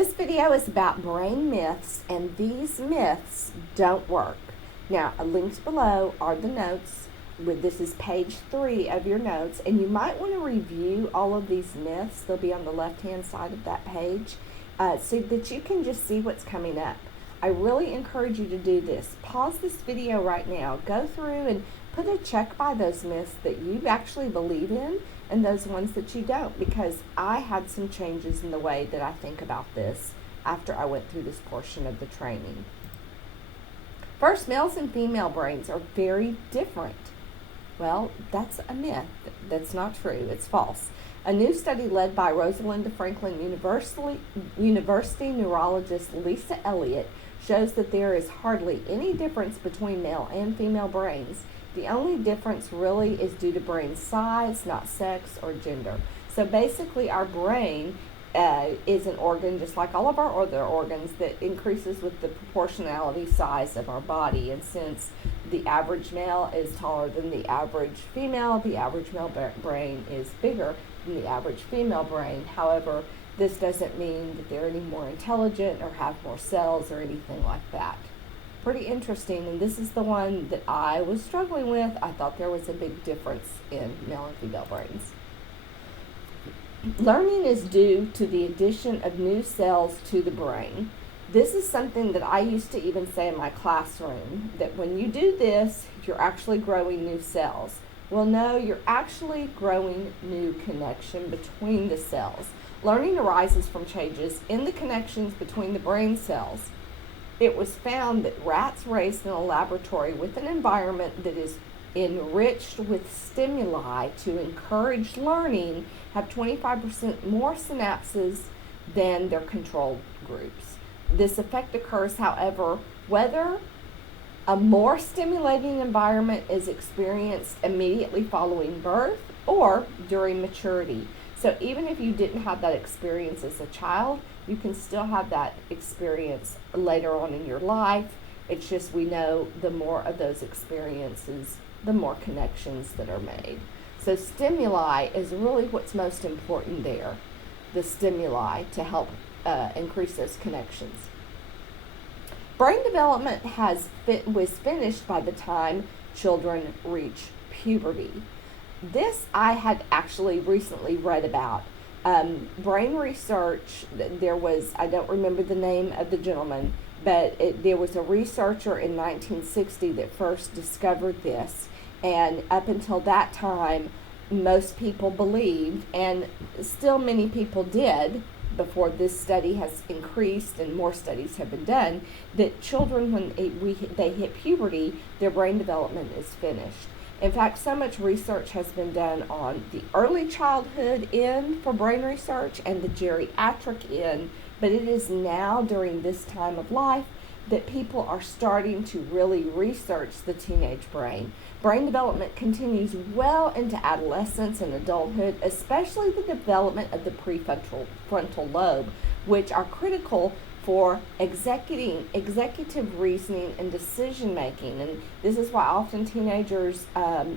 This video is about brain myths, and these myths don't work. Now, linked below are the notes. This is page 3 of your notes, and you might want to review all of these myths. They'll be on the left-hand side of that page so that you can just see what's coming up. I really encourage you to do this. Pause this video right now. Go through and put a check by those myths that you actually believe in and those ones that you don't, because I had some changes in the way that I think about this after I went through this portion of the training. First, males and female brains are very different. Well, that's a myth. That's not true. It's false. A new study led by Rosalinda Franklin University neurologist Lisa Elliott shows that there is hardly any difference between male and female brains. The only difference really is due to brain size, not sex or gender. So basically our brain is an organ, just like all of our other organs, that increases with the proportionality size of our body. And since the average male is taller than the average female, the average male brain is bigger than the average female brain. However, this doesn't mean that they're any more intelligent or have more cells or anything like that. Pretty interesting, and this is the one that I was struggling with. I thought there was a big difference in male and female brains. Learning is due to the addition of new cells to the brain. This is something that I used to even say in my classroom, that when you do this, you're actually growing new cells. Well, no, you're actually growing new connection between the cells. Learning arises from changes in the connections between the brain cells. It was found that rats raised in a laboratory with an environment that is enriched with stimuli to encourage learning have 25% more synapses than their control groups. This effect occurs, however, whether a more stimulating environment is experienced immediately following birth or during maturity. So even if you didn't have that experience as a child, you can still have that experience later on in your life. It's just we know the more of those experiences, the more connections that are made. So stimuli is really what's most important there, the stimuli to help increase those connections. Brain development was finished by the time children reach puberty. This I had actually recently read about. Brain research, there was, I don't remember the name of the gentleman, but there was a researcher in 1960 that first discovered this, and up until that time, most people believed, and still many people did, before this study has increased and more studies have been done, that children, when they hit puberty, their brain development is finished. In fact, so much research has been done on the early childhood end for brain research and the geriatric end, but it is now during this time of life that people are starting to really research the teenage brain. Brain development continues well into adolescence and adulthood, especially the development of the prefrontal lobe, which are critical for executive reasoning and decision making. And this is why often teenagers,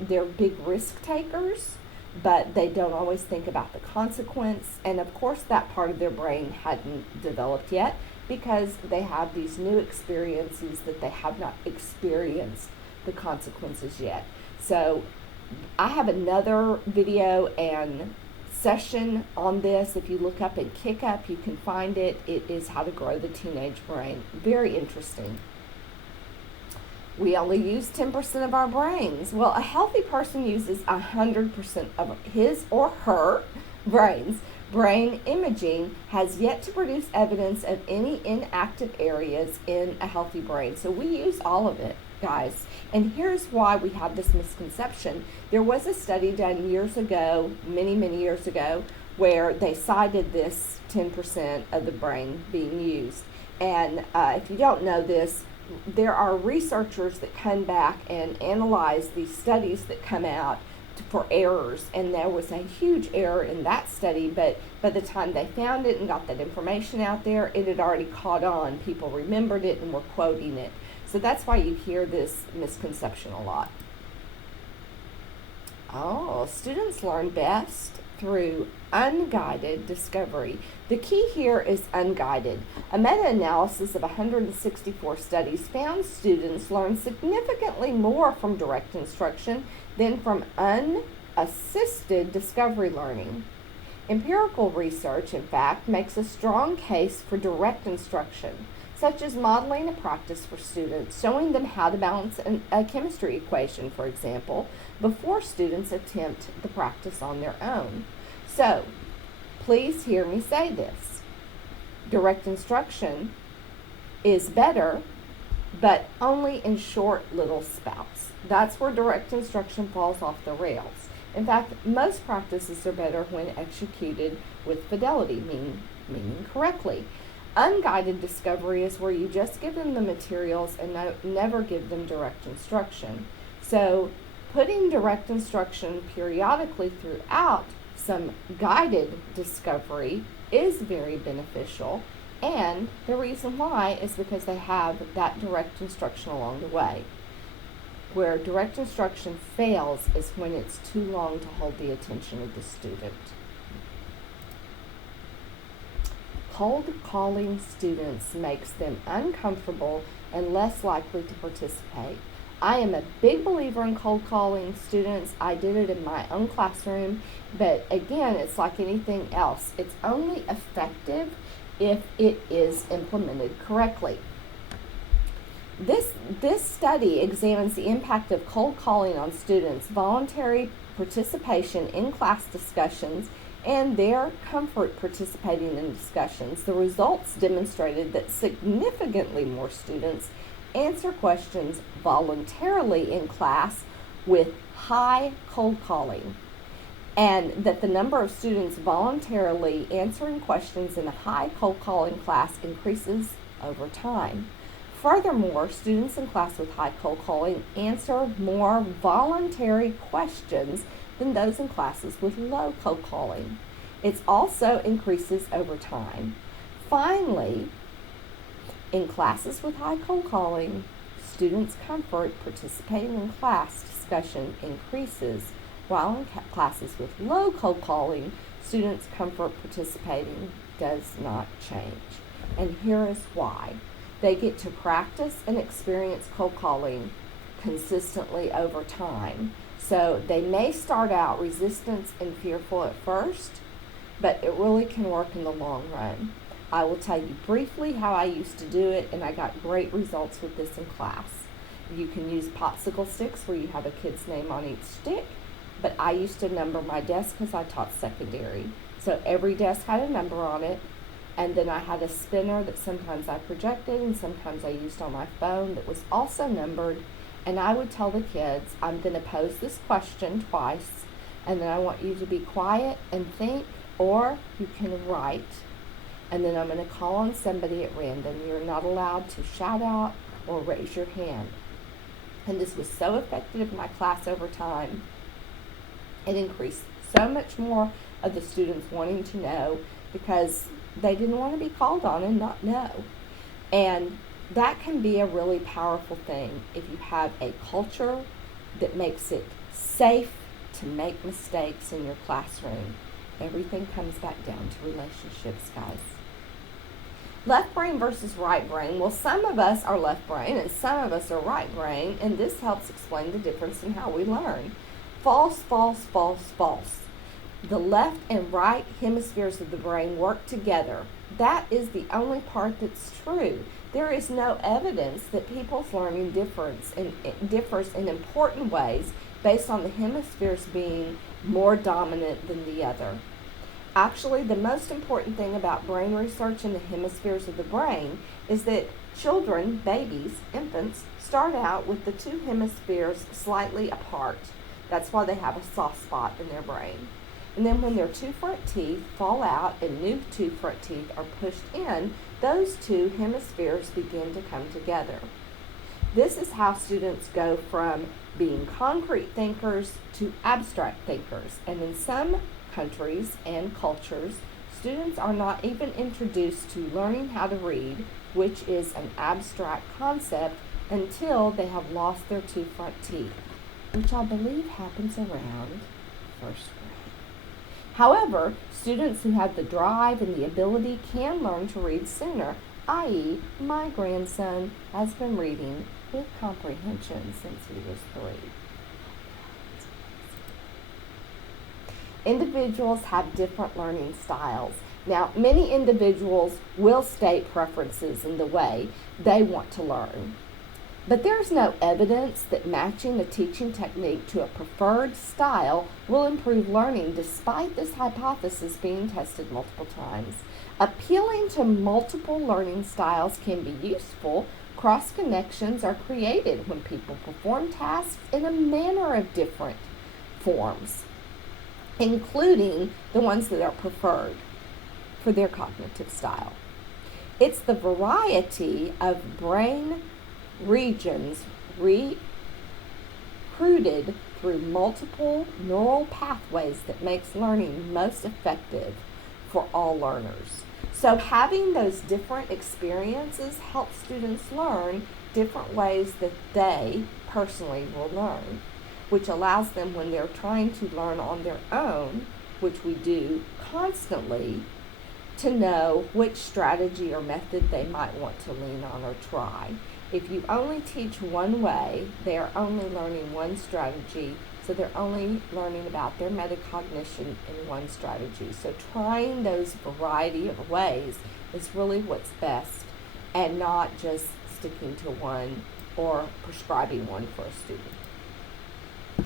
they're big risk takers, but they don't always think about the consequence. And of course that part of their brain hadn't developed yet because they have these new experiences that they have not experienced the consequences yet. So I have another video and session on this. If you look up in Kickup, you can find it. It is how to grow the teenage brain. Very interesting. We only use 10% of our brains. Well, a healthy person uses 100% of his or her brains. Brain imaging has yet to produce evidence of any inactive areas in a healthy brain. So we use all of it, guys. And here's why we have this misconception. There was a study done years ago, many years ago, where they cited this 10% of the brain being used. And if you don't know this, there are researchers that come back and analyze these studies that come out for errors, and there was a huge error in that study, but by the time they found it and got that information out there, it had already caught on. People remembered it and were quoting it. So that's why you hear this misconception a lot. Oh, students learn best through unguided discovery. The key here is unguided. A meta-analysis of 164 studies found students learn significantly more from direct instruction than from unassisted discovery learning. Empirical research, in fact, makes a strong case for direct instruction, such as modeling a practice for students, showing them how to balance a chemistry equation, for example, before students attempt the practice on their own. So, please hear me say this. Direct instruction is better, but only in short little spouts. That's where direct instruction falls off the rails. In fact, most practices are better when executed with fidelity, meaning correctly. Unguided discovery is where you just give them the materials and never give them direct instruction. So putting direct instruction periodically throughout some guided discovery is very beneficial, and the reason why is because they have that direct instruction along the way. Where direct instruction fails is when it's too long to hold the attention of the student. Cold calling students makes them uncomfortable and less likely to participate. I am a big believer in cold calling students. I did it in my own classroom, but again, it's like anything else. It's only effective if it is implemented correctly. This study examines the impact of cold calling on students' voluntary participation in class discussions and their comfort participating in discussions. The results demonstrated that significantly more students answer questions voluntarily in class with high cold calling, and that the number of students voluntarily answering questions in a high cold calling class increases over time. Furthermore, students in class with high cold calling answer more voluntary questions than those in classes with low cold calling. It also increases over time. Finally, in classes with high cold calling, students' comfort participating in class discussion increases, while in classes with low cold calling, students' comfort participating does not change. And here is why. They get to practice and experience cold calling consistently over time. So they may start out resistant and fearful at first, but it really can work in the long run. I will tell you briefly how I used to do it, and I got great results with this in class. You can use popsicle sticks where you have a kid's name on each stick, but I used to number my desk because I taught secondary. So every desk had a number on it, and then I had a spinner that sometimes I projected and sometimes I used on my phone that was also numbered, and I would tell the kids, I'm going to pose this question twice, and then I want you to be quiet and think, or you can write, and then I'm going to call on somebody at random. You're not allowed to shout out or raise your hand. And this was so effective in my class over time. It increased so much more of the students wanting to know because they didn't want to be called on and not know. And that can be a really powerful thing if you have a culture that makes it safe to make mistakes in your classroom. Everything comes back down to relationships, guys. Left brain versus right brain. Well, some of us are left brain and some of us are right brain, and this helps explain the difference in how we learn. False, false, false, false. The left and right hemispheres of the brain work together. That is the only part that's true. There is no evidence that people's learning differs in important ways based on the hemispheres being more dominant than the other. Actually, the most important thing about brain research in the hemispheres of the brain is that children, babies, infants, start out with the two hemispheres slightly apart. That's why they have a soft spot in their brain. And then when their two front teeth fall out and new two front teeth are pushed in, those two hemispheres begin to come together. This is how students go from being concrete thinkers to abstract thinkers. And in some countries and cultures, students are not even introduced to learning how to read, which is an abstract concept, until they have lost their two front teeth, which I believe happens around first grade. However, students who have the drive and the ability can learn to read sooner, i.e., my grandson has been reading with comprehension since he was 3. Individuals have different learning styles. Now, many individuals will state preferences in the way they want to learn. But there's no evidence that matching a teaching technique to a preferred style will improve learning, despite this hypothesis being tested multiple times. Appealing to multiple learning styles can be useful. Cross connections are created when people perform tasks in a manner of different forms, including the ones that are preferred for their cognitive style. It's the variety of brain regions recruited through multiple neural pathways that makes learning most effective for all learners. So having those different experiences helps students learn different ways that they personally will learn, which allows them, when they're trying to learn on their own, which we do constantly, to know which strategy or method they might want to lean on or try. If you only teach one way, they are only learning one strategy, so they're only learning about their metacognition in one strategy. So trying those variety of ways is really what's best, and not just sticking to one or prescribing one for a student.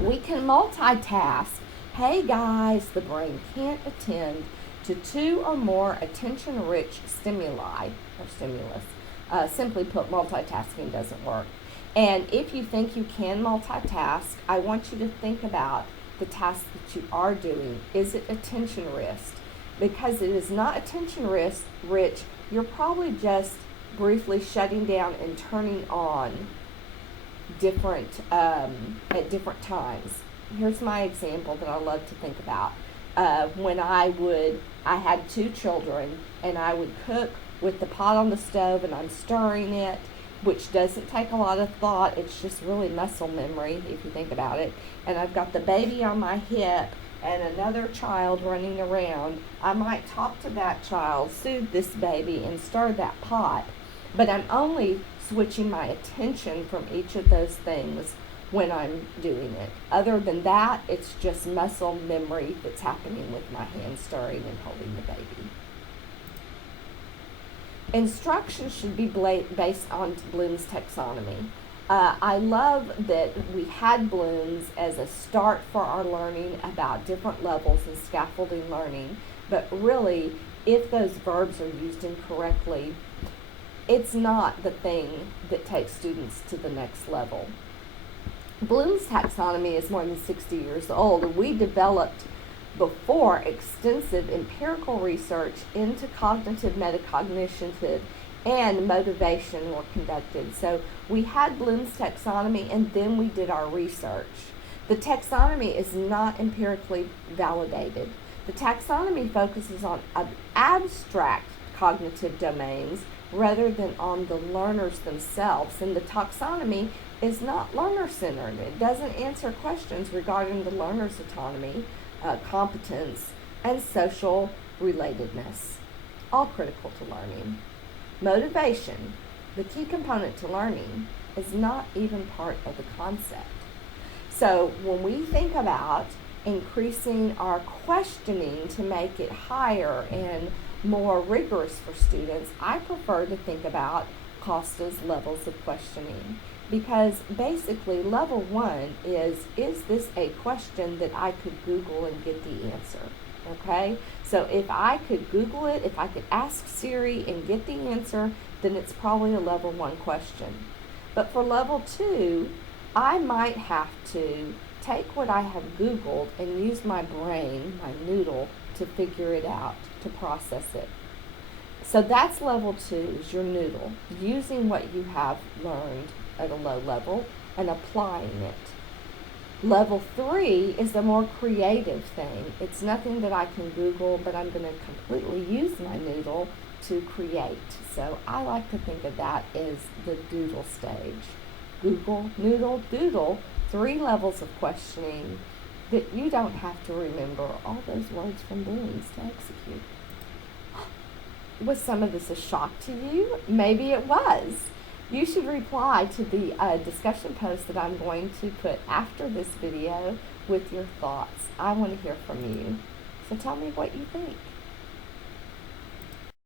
We can multitask. Hey guys, the brain can't attend to 2 or more attention-rich stimuli or stimulus. Simply put, multitasking doesn't work. And if you think you can multitask, I want you to think about the task that you are doing. Is it attention-rich? Because it is not attention-rich, you're probably just briefly shutting down and turning on different at different times. Here's my example that I love to think about. When I had 2 children, and I would cook with the pot on the stove and I'm stirring it, which doesn't take a lot of thought. It's just really muscle memory if you think about it. And I've got the baby on my hip and another child running around. I might talk to that child, soothe this baby, and stir that pot. But I'm only switching my attention from each of those things when I'm doing it. Other than that, it's just muscle memory that's happening with my hand stirring and holding the baby. Instruction should be based on Bloom's taxonomy. I love that we had Bloom's as a start for our learning about different levels in scaffolding learning, but really, if those verbs are used incorrectly, it's not the thing that takes students to the next level. Bloom's taxonomy is more than 60 years old, and we developed before extensive empirical research into cognitive, metacognition, and motivation were conducted. So we had Bloom's taxonomy, and then we did our research. The taxonomy is not empirically validated. The taxonomy focuses on abstract cognitive domains rather than on the learners themselves, and the taxonomy is not learner-centered. It doesn't answer questions regarding the learner's autonomy, competence, and social relatedness, all critical to learning. Motivation, the key component to learning, is not even part of the concept. So when we think about increasing our questioning to make it higher and more rigorous for students, I prefer to think about Costa's levels of questioning. Because basically, level 1 is this a question that I could Google and get the answer? Okay? So if I could Google it, if I could ask Siri and get the answer, then it's probably a level 1 question. But for level 2, I might have to take what I have Googled and use my brain, my noodle, to figure it out, to process it. So that's level 2, is your noodle, using what you have learned at a low level and applying it. Level 3 is the more creative thing. It's nothing that I can Google, but I'm going to completely use my noodle to create. So I like to think of that as the doodle stage. Google, noodle, doodle, 3 levels of questioning, that you don't have to remember all those words from Bruins to execute. Was some of this a shock to you? Maybe it was. You should reply to the discussion post that I'm going to put after this video with your thoughts. I want to hear from you. So tell me what you think.